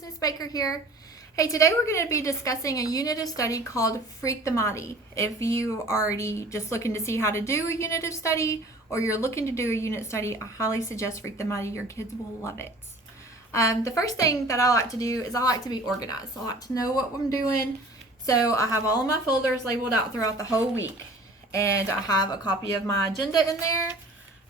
Ms. Baker here. Hey, today we're going to be discussing a unit of study called Freak the Mighty. If you are already just looking to see how to do a unit of study or you're looking to do a unit study, I highly suggest Freak the Mighty. Your kids will love it. The first thing that I like to do is I like to be organized. I like to know what I'm doing. So I have all of my folders labeled out throughout the whole week. And I have a copy of my agenda in there.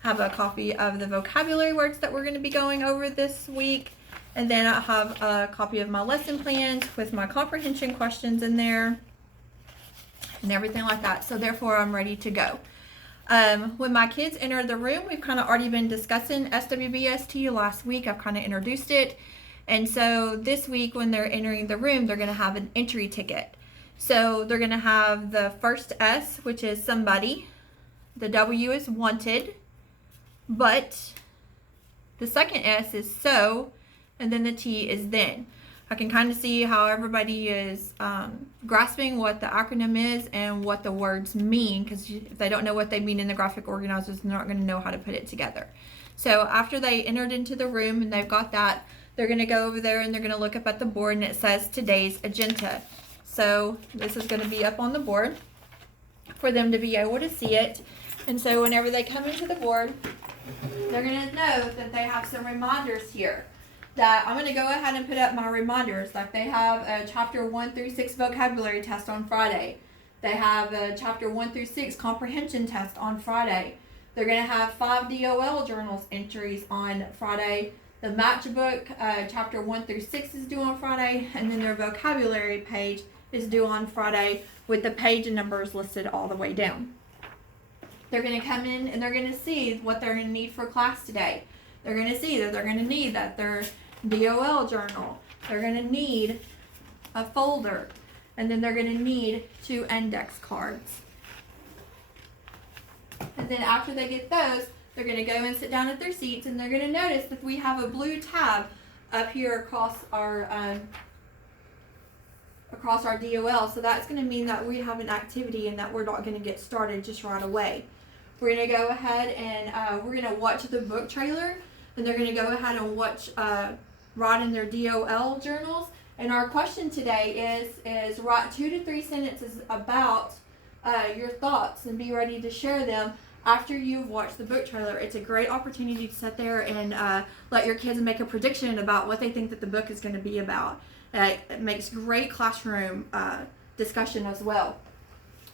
I have a copy of the vocabulary words that we're going to be going over this week. And then I have a copy of my lesson plans with my comprehension questions in there and everything like that. So therefore, I'm ready to go. When my kids enter the room, we've kind of already been discussing SWBST last week. I've kind of introduced it. And so this week, when they're entering the room, they're going to have an entry ticket. So they're going to have the first S, which is somebody. The W is wanted. But the second S is so. And then the T is then. I can kind of see how everybody is grasping what the acronym is and what the words mean, because if they don't know what they mean in the graphic organizers, they're not going to know how to put it together. So after they entered into the room and they've got that, they're going to go over there and they're going to look up at the board and it says today's agenda. So this is going to be up on the board for them to be able to see it. And so whenever they come into the board, they're going to know that they have some reminders here. That I'm going to go ahead and put up my reminders. Like they have a chapter 1 through 6 vocabulary test on Friday. They have a chapter 1 through 6 comprehension test on Friday. They're going to have 5 DOL journals entries on Friday. The matchbook chapter 1 through 6 is due on Friday. And then their vocabulary page is due on Friday with the page and numbers listed all the way down. They're going to come in and they're going to see what they're going to need for class today. They're going to see that they're going to need that their DOL journal. They're going to need a folder. And then they're going to need 2 index cards. And then after they get those, they're going to go and sit down at their seats and they're going to notice that we have a blue tab up here across our DOL. So that's going to mean that we have an activity and that we're not going to get started just right away. We're going to go ahead and we're going to watch the book trailer. And they're going to go ahead and watch, write in their DOL journals. And our question today is write 2 to 3 sentences about your thoughts and be ready to share them after you've watched the book trailer. It's a great opportunity to sit there and let your kids make a prediction about what they think that the book is going to be about. It makes great classroom discussion as well.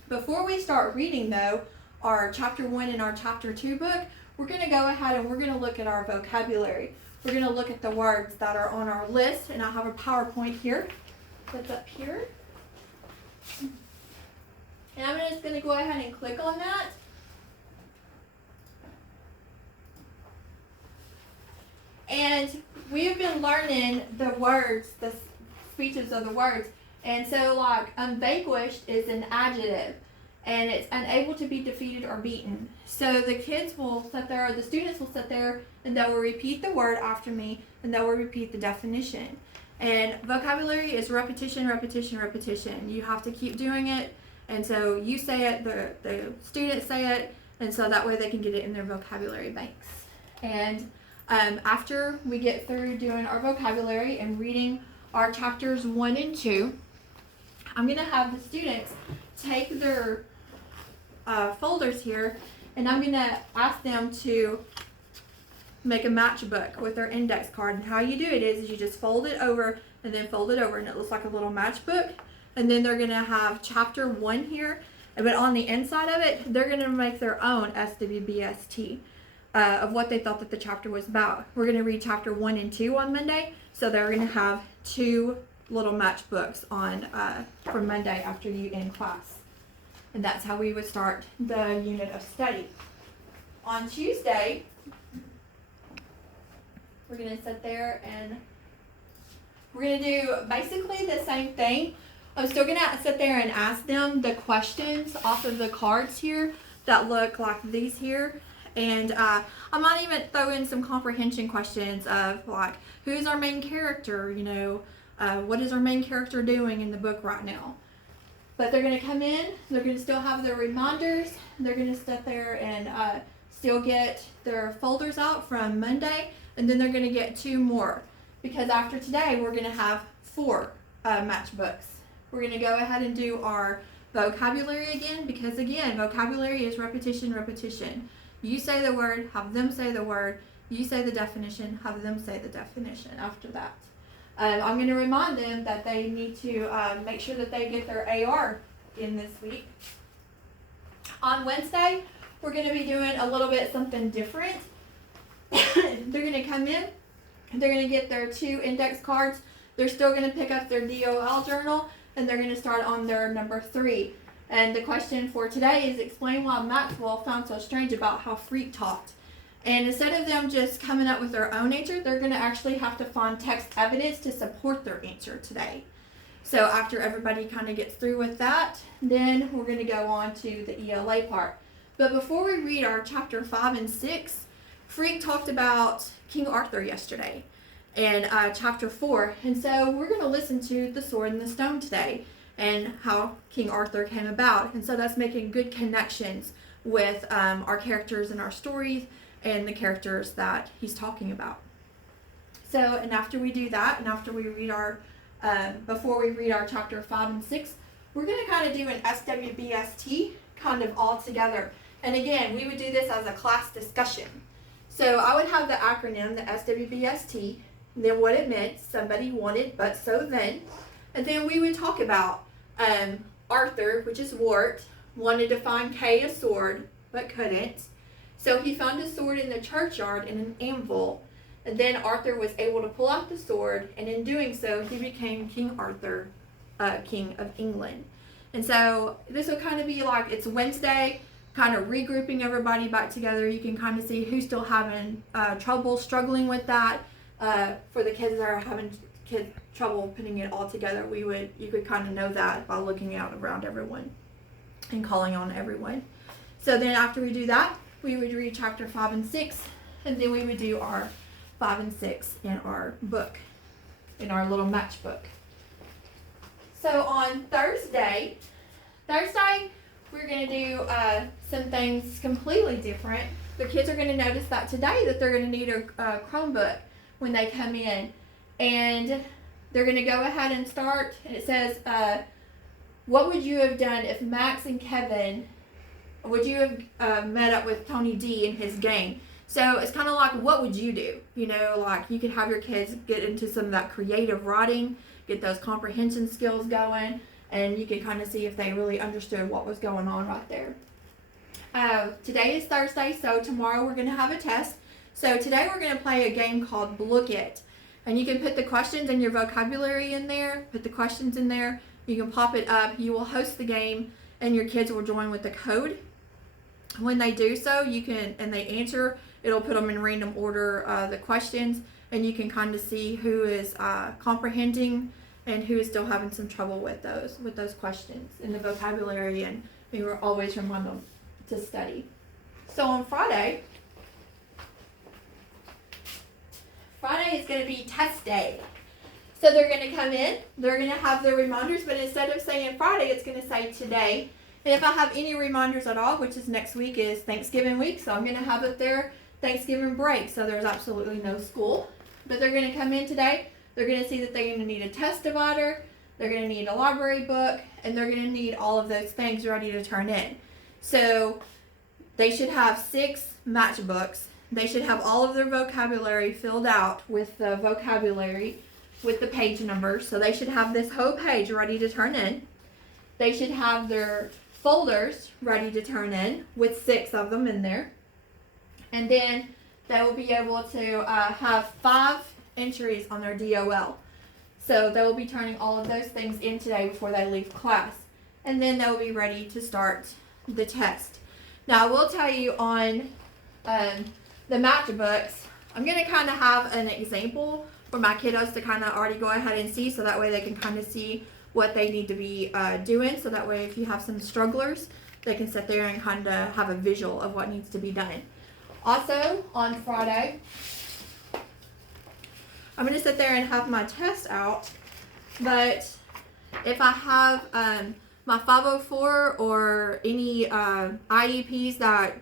Before we start reading, though, our chapter 1 and our chapter 2 book, we're going to go ahead and we're going to look at our vocabulary. We're going to look at the words that are on our list, and I have a PowerPoint here that's up here. And I'm just going to go ahead and click on that. And we have been learning the words, the speeches of the words. And so like unvanquished is an adjective. And it's unable to be defeated or beaten. So the kids will sit there, or the students will sit there, and they will repeat the word after me, and they will repeat the definition. And vocabulary is repetition, repetition, repetition. You have to keep doing it, and so you say it, the students say it, and so that way they can get it in their vocabulary banks. And after we get through doing our vocabulary and reading our chapters 1 and 2, I'm going to have the students take their folders here, and I'm going to ask them to make a matchbook with their index card. And how you do it is you just fold it over and then fold it over, and it looks like a little matchbook. And then they're going to have chapter 1 here, but on the inside of it, they're going to make their own SWBST of what they thought that the chapter was about. We're going to read chapter 1 and 2 on Monday, so they're going to have 2 little matchbooks on for Monday after you end class. And that's how we would start the unit of study. On Tuesday, we're going to sit there and we're going to do basically the same thing. I'm still going to sit there and ask them the questions off of the cards here that look like these here. And I might even throw in some comprehension questions of like, who's our main character? You know, what is our main character doing in the book right now? But they're going to come in, they're going to still have their reminders, they're going to sit there and still get their folders out from Monday, and then they're going to get 2 more. because after today we're going to have 4 matchbooks. We're going to go ahead and do our vocabulary again, because again, vocabulary is repetition, repetition. You say the word, have them say the word. You say the definition, have them say the definition after that. I'm going to remind them that they need to make sure that they get their AR in this week. On Wednesday, we're going to be doing a little bit something different. They're going to come in, they're going to get their 2 index cards. They're still going to pick up their DOL journal, and they're going to start on their number 3. And the question for today is explain why Maxwell found so strange about how Freak talked. And instead of them just coming up with their own answer, they're going to actually have to find text evidence to support their answer today. So after everybody kind of gets through with that, then we're going to go on to the ELA part. But before we read our chapter 5 and 6, Freak talked about King Arthur yesterday and chapter 4. And so we're going to listen to The Sword and the Stone today and how King Arthur came about. And so that's making good connections with our characters and our stories and the characters that he's talking about. So, and after we do that, and after we read our, before we read our chapter 5 and 6, we're going to kind of do an SWBST kind of all together. And again, we would do this as a class discussion. So I would have the acronym, the SWBST, then what it meant, somebody wanted, but so then. And then we would talk about Arthur, which is Wart, wanted to find Kay a sword, but couldn't. So he found a sword in the churchyard and an anvil, and then Arthur was able to pull out the sword, and in doing so, he became King Arthur, King of England. And so this will kind of be like, it's Wednesday, kind of regrouping everybody back together. You can kind of see who's still having trouble struggling with that. For the kids that are having trouble putting it all together, you could kind of know that by looking out around everyone and calling on everyone. So then after we do that, we would read chapter 5 and 6, and then we would do our 5 and 6 in our book, in our little matchbook. So on Thursday, we're going to do some things completely different. The kids are going to notice that today that they're going to need a Chromebook when they come in, and they're going to go ahead and start, and it says, what would you have done if Max and Kevin, would you have met up with Tony D in his game? So it's kind of like, what would you do? You know, like you could have your kids get into some of that creative writing, get those comprehension skills going, and you can kind of see if they really understood what was going on right there. Today is Thursday, so tomorrow we're going to have a test. So today we're going to play a game called Look It. And you can put the questions and your vocabulary in there, put the questions in there, you can pop it up, you will host the game, and your kids will join with the code. When they do so, you can, and they answer, it'll put them in random order, the questions, and you can kind of see who is comprehending and who is still having some trouble with those questions in the vocabulary, and we will always remind them to study. So on Friday is going to be test day. So they're going to come in, they're going to have their reminders, but instead of saying Friday, it's going to say today. And if I have any reminders at all, which is next week, is Thanksgiving week, so I'm going to have it their Thanksgiving break, so there's absolutely no school. But they're going to come in today, they're going to see that they're going to need a test divider, they're going to need a library book, and they're going to need all of those things ready to turn in. So they should have 6 matchbooks. They should have all of their vocabulary filled out with the vocabulary, with the page numbers. So they should have this whole page ready to turn in. They should have their folders ready to turn in with 6 of them in there. And then they will be able to have 5 entries on their DOL. So they will be turning all of those things in today before they leave class. And then they will be ready to start the test. Now I will tell you on the matchbooks, I'm going to kind of have an example for my kiddos to kind of already go ahead and see, so that way they can kind of see what they need to be doing, so that way if you have some strugglers, they can sit there and kind of have a visual of what needs to be done. Also, on Friday, I'm going to sit there and have my test out, but if I have my 504 or any IEPs that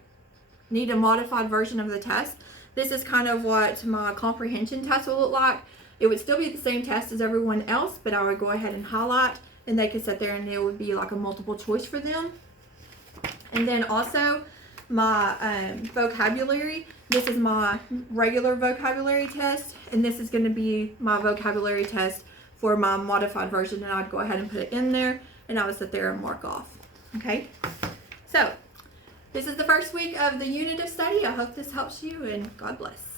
need a modified version of the test, this is kind of what my comprehension test will look like. It would still be the same test as everyone else, but I would go ahead and highlight, and they could sit there and it would be like a multiple choice for them. And then also my vocabulary. This is my regular vocabulary test, and this is going to be my vocabulary test for my modified version, and I'd go ahead and put it in there, and I would sit there and mark off. Okay, so this is the first week of the unit of study. I hope this helps you, and God bless.